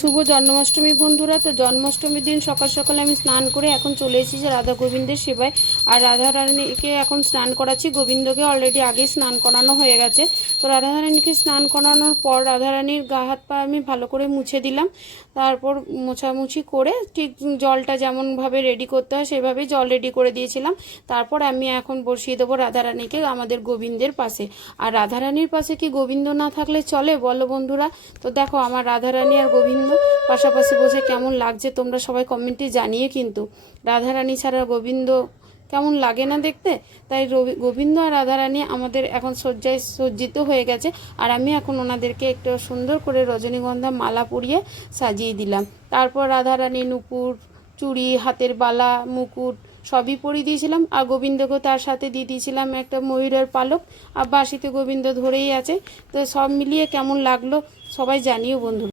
শুভ জন্মাষ্টমী বন্ধুরা। তো জন্মাষ্টমীর দিন সকাল সকালে আমি স্নান করে এখন চলে এসেছি রাধা গোবিন্দের সেবায়। আর রাধা রানীকে এখন স্নান করাচ্ছি। গোবিন্দকে অলরেডি আগে স্নান করানো হয়ে গেছে। তো রাধা রানীকে স্নান করানোর পর রাধা রানীর গা হাত পা আমি ভালো করে মুছে দিলাম। তারপর মোছামুছি করে ঠিক জলটা যেমনভাবে রেডি করতে হয় সেভাবেই জল রেডি করে দিয়েছিলাম। তারপর আমি এখন বসিয়ে দেবো রাধা রানীকে আমাদের গোবিন্দের পাশে। আর রাধা রানীর পাশে কি গোবিন্দ না থাকলে চলে বলো বন্ধুরা? তো দেখো আমার রাধা রানী আর গোবিন্দ পাশাপাশি বসে কেমন লাগছে তোমরা সবাই কমেন্টে জানিয়ে। কিন্তু রাধা রানী ছাড়া গোবিন্দ কেমন লাগে না দেখতে? তাই গোবিন্দ আর রাধা রানী আমাদের এখন শয্যায় সজ্জিত হয়ে গেছে। আর আমি এখন ওনাদেরকে একটু সুন্দর করে রজনীগন্ধা মালা পরিয়ে সাজিয়ে দিলাম। তারপর রাধা রানী নুপুর, চুড়ি, হাতের বালা, মুকুট সবই পরিয়ে দিয়েছিলাম। আর গোবিন্দকেও তার সাথে দিয়ে দিয়েছিলাম একটা ময়ূরের পালক। আর বাঁশিতে গোবিন্দ ধরেই আছে। তো সব মিলিয়ে কেমন লাগলো সবাই জানিও বন্ধু।